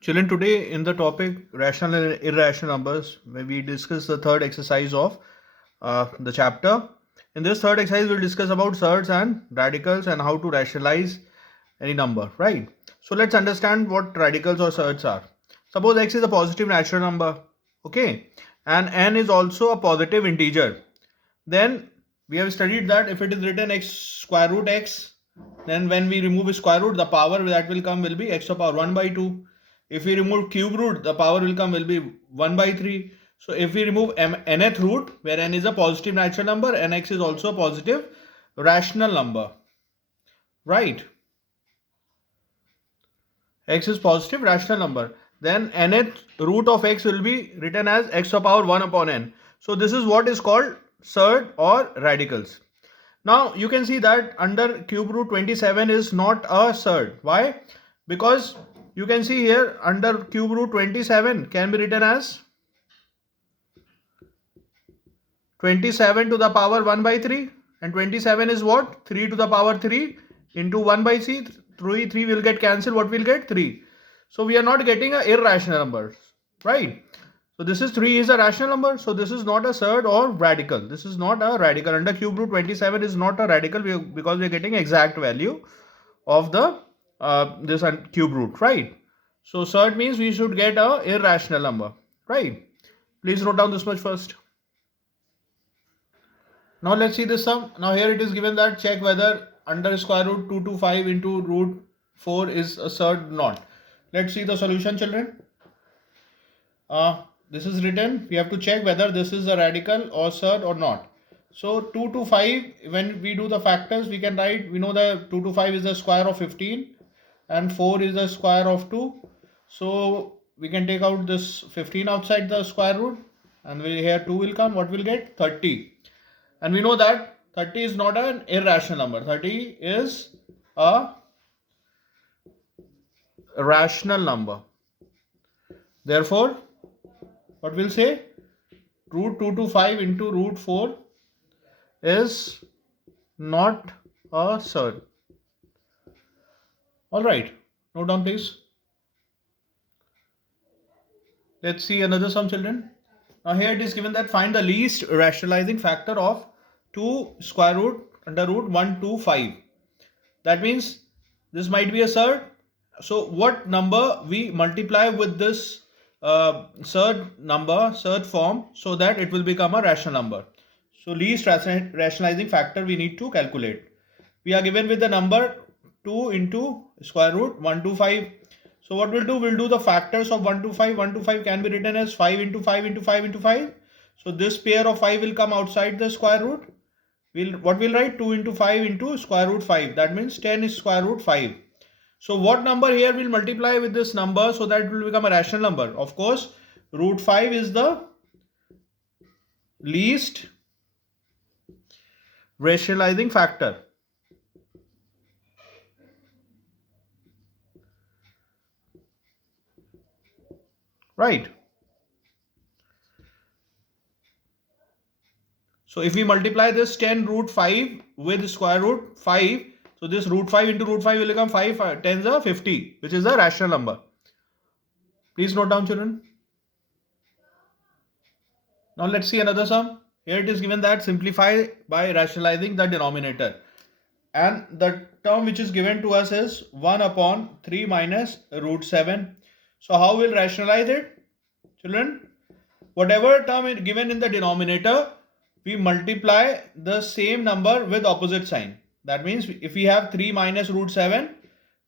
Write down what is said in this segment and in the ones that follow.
Children, today in the topic rational and irrational numbers, where we discuss the third exercise of the chapter. In this third exercise, we'll discuss about surds and radicals and how to rationalize any number, right? So let's understand what radicals or surds are. Suppose x is a positive natural number, okay, and n is also a positive integer. Then we have studied that if it is written x square root x, then when we remove square root, the power that will come will be x to the power 1 by 2. If we remove cube root, the power will come will be 1 by 3. So if we remove nth root, where n is a positive natural number and x is also a positive rational number, right? X is positive rational number. Then nth root of x will be written as x to the power 1 upon n. So this is what is called surd or radicals. Now you can see that under cube root 27 is not a surd. Why? Because you can see here under cube root 27 can be written as 27 to the power 1 by 3, and 27 is what? 3 to the power 3 into 1 by 3. 3 will get cancelled. What will get? 3. So we are not getting a irrational number, right? So this is 3 is a rational number. So this is not a surd or radical. This is not a radical. Under cube root 27 is not a radical because we are getting exact value of the this cube root, right? So surd means we should get a irrational number, right? Please note down this much first. Now let's see this sum. Now here it is given that check whether under square root 225 into root 4 is a surd or not. Let's see the solution, children. This is written. We have to check whether this is a radical or surd or not. So 2 to 5, when we do the factors, we can write, we know that 2 to 5 is the square of 15 and 4 is the square of 2. So we can take out this 15 outside the square root, and here 2 will come. What will get? 30. And we know that 30 is not an irrational number. 30 is a rational number. Therefore, what we'll say? Root 2 to 5 into root 4 is not a surd. Alright, note down please. Let's see another sum, children. Now here it is given that find the least rationalizing factor of 2 square root under root 125. That means this might be a surd. So what number we multiply with this surd number, surd form, so that it will become a rational number. So least rationalizing factor we need to calculate. We are given with the number 2 into square root 125. So what we'll do, we'll do the factors of 125. 125 can be written as 5 into 5 into 5 into 5. So this pair of 5 will come outside the square root. What we'll write? 2 into 5 into square root 5. That means 10 is square root 5. So what number here will multiply with this number so that it will become a rational number? Of course, root 5 is the least rationalizing factor. Right. So if we multiply this 10 root 5 with square root 5, so this root 5 into root 5 will become 5 10s are 50, which is a rational number. Please note down, children. Now let's see another sum. Here it is given that simplify by rationalizing the denominator. And the term which is given to us is 1 upon 3 minus root 7. So how we'll rationalize it, children? Whatever term is given in the denominator, we multiply the same number with opposite sign. That means if we have 3 minus root 7,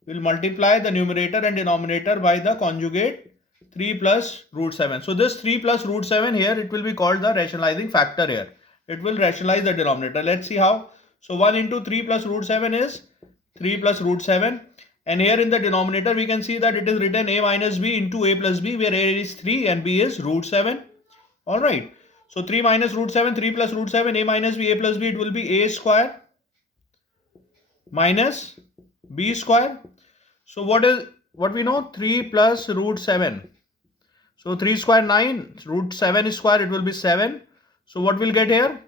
we'll multiply the numerator and denominator by the conjugate 3 plus root 7. So this 3 plus root 7 here, it will be called the rationalizing factor here. It will rationalize the denominator. Let's see how. So 1 into 3 plus root 7 is 3 plus root 7. And here in the denominator, we can see that it is written a minus b into a plus b, where a is 3 and b is root 7. Alright. So 3 minus root 7, 3 plus root 7, a minus b, a plus b, it will be a square minus b square. So what we know? 3 plus root 7. So 3 square 9, root 7 is square, it will be 7. So what we'll get here?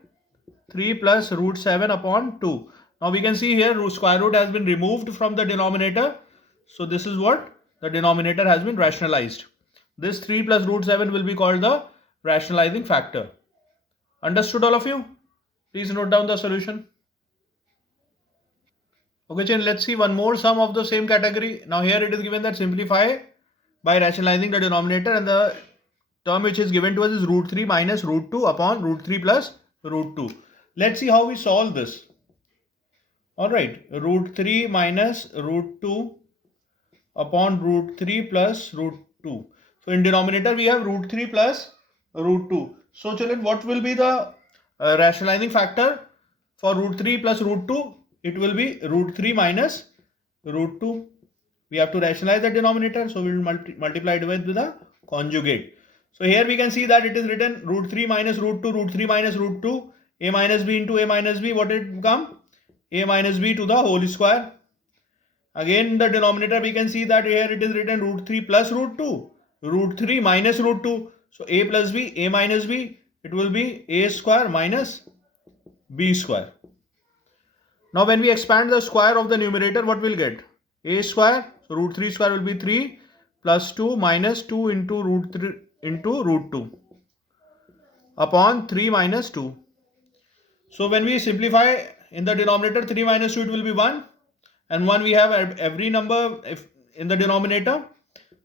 3 plus root 7 upon 2. Now we can see here square root has been removed from the denominator. So this is what? the denominator has been rationalized. This 3 plus root 7 will be called the rationalizing factor. Understood all of you? Please note down the solution. Okay, children, let's see one more sum of the same category. Now here it is given that simplify by rationalizing the denominator, and the term which is given to us is root 3 minus root 2 upon root 3 plus root 2. Let's see how we solve this. Alright, root 3 minus root 2 upon root 3 plus root 2. So in denominator we have root 3 plus root 2. So children, what will be the rationalizing factor for root 3 plus root 2? It will be root 3 minus root 2. We have to rationalize the denominator, so we will multiply it with the conjugate. So here we can see that it is written root 3 minus root 2, root 3 minus root 2, a minus b into a minus b. What did it become? A minus b to the whole square. Again, the denominator we can see that here it is written root 3 plus root 2, root 3 minus root 2. So a plus b, a minus b, it will be a square minus b square. Now when we expand the square of the numerator, what we'll get? A square, so root 3 square will be 3 plus 2 minus 2 into root 3 into root 2 upon 3 minus 2. So when we simplify in the denominator, 3 minus 2 it will be 1, and 1 we have every number if in the denominator.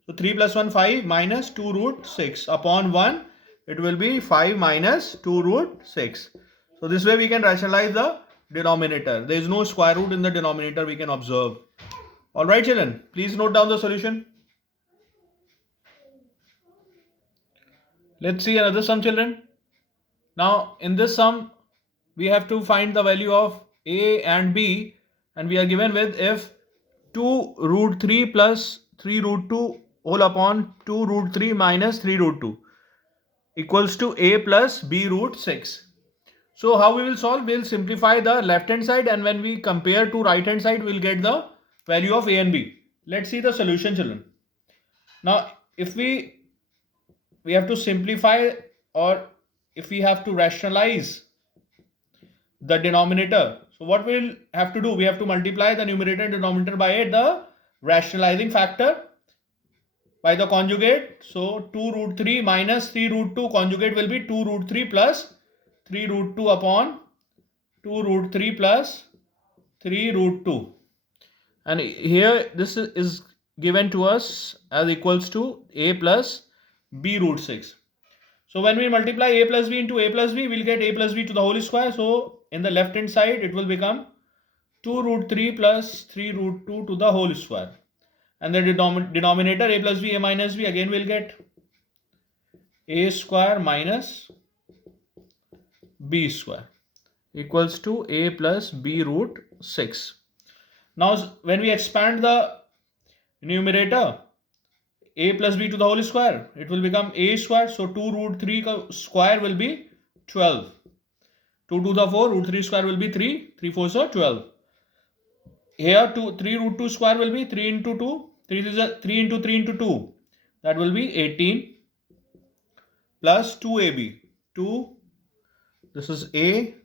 So 3 plus 1 5 minus 2 root 6 upon 1 it will be 5 minus 2 root 6. So this way we can rationalize the denominator. There is no square root in the denominator, we can observe. Alright children, please note down the solution. Let's see another sum children. Now in this sum we have to find the value of a and b, and we are given with if 2 root 3 plus 3 root 2 whole upon 2 root 3 minus 3 root 2 equals to a plus b root 6. So how we will solve? We will simplify the left hand side, and when we compare to right hand side we will get the value of a and b. Let's see the solution children. Now if we have to simplify, or if we have to rationalize the denominator, so what we'll have to do, we have to multiply the numerator and denominator by the rationalizing factor by the conjugate. So 2 root 3 minus 3 root 2 conjugate will be 2 root 3 plus 3 root 2 upon 2 root 3 plus 3 root 2, and here this is given to us as equals to a plus b root 6. So when we multiply a plus b into a plus b, we'll get a plus b to the whole square. So in the left hand side it will become 2 root 3 plus 3 root 2 to the whole square, and the denominator a plus b, a minus b, again we'll get a square minus b square equals to a plus b root 6. Now when we expand the numerator, a plus b to the whole square, it will become a square. So 2 root 3 square will be 12. 2 to the 4, root 3 square will be 3. 3 4 so 12. Here 3 root 2 square will be 3 into 2. 3 into 3 into 2. That will be 18 plus 2ab. 2, this is a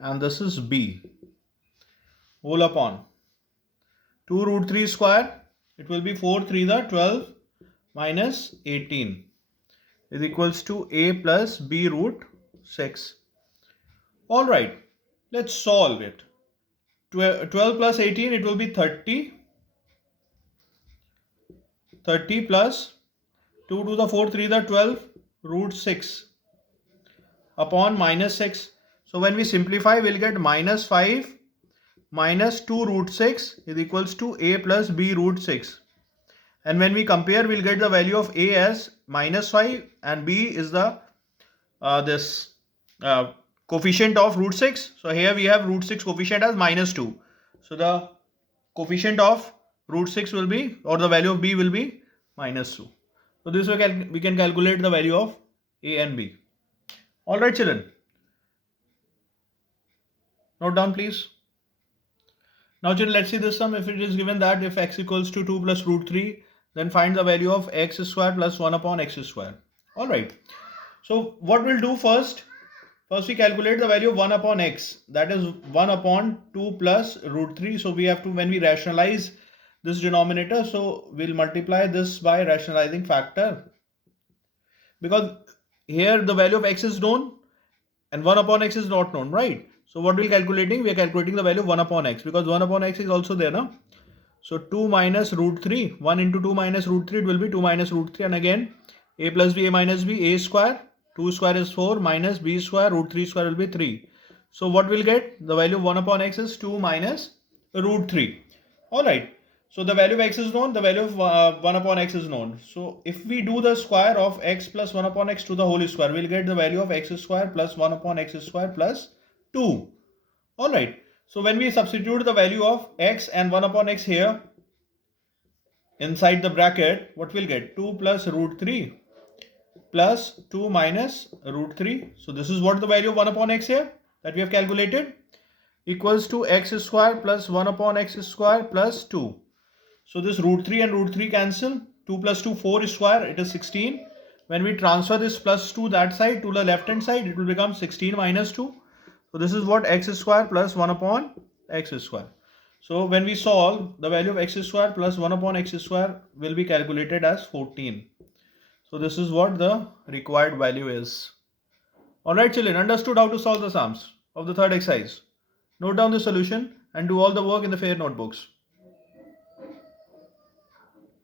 and this is b, whole upon 2 root 3 square, it will be 4 3 the 12 minus 18 is equals to a plus b root 6. Alright, let's solve it. 12 plus 18, it will be 30. 30 plus 2 to the 4 3 the 12 root 6 upon minus 6. So when we simplify, we'll get minus 5 minus 2 root 6 is equals to a plus b root 6. And when we compare, we'll get the value of a as minus 5 and b is the coefficient of root 6. So here we have root 6 coefficient as minus 2. So the coefficient of root 6 will be, or the value of b will be minus 2. So this way we can calculate the value of a and b. Alright children. Note down please. Now children, let's see this sum. If it is given that if x equals to 2 plus root 3, then find the value of x square plus 1 upon x square. Alright. So what we'll do first we calculate the value of 1 upon x. That is 1 upon 2 plus root 3. So we have to, when we rationalize this denominator, so we'll multiply this by rationalizing factor, because here the value of x is known and 1 upon x is not known, right? So what we're calculating? We are calculating the value of 1 upon x, because 1 upon x is also there, no? So 2 minus root 3, 1 into 2 minus root 3, it will be 2 minus root 3, and again a plus b, a minus b, a square, 2 square is 4, minus b square, root 3 square will be 3. So what we'll get? The value of 1 upon x is 2 minus root 3. Alright, so the value of x is known, the value of 1 upon x is known. So if we do the square of x plus 1 upon x to the whole square, we'll get the value of x square plus 1 upon x square plus 2. Alright, so when we substitute the value of x and 1 upon x here inside the bracket, what we'll get? 2 plus root 3 plus 2 minus root 3. So this is what the value of 1 upon x here that we have calculated, equals to x square plus 1 upon x square plus 2. So this root 3 and root 3 cancel. 2 plus 2, 4 square, it is 16. When we transfer this plus 2 that side to the left hand side, it will become 16 minus 2. So this is what x square plus 1 upon x square. So when we solve, the value of x square plus 1 upon x square will be calculated as 14. So this is what the required value is. Alright children, understood how to solve the sums of the third exercise? Note down the solution and do all the work in the fair notebooks.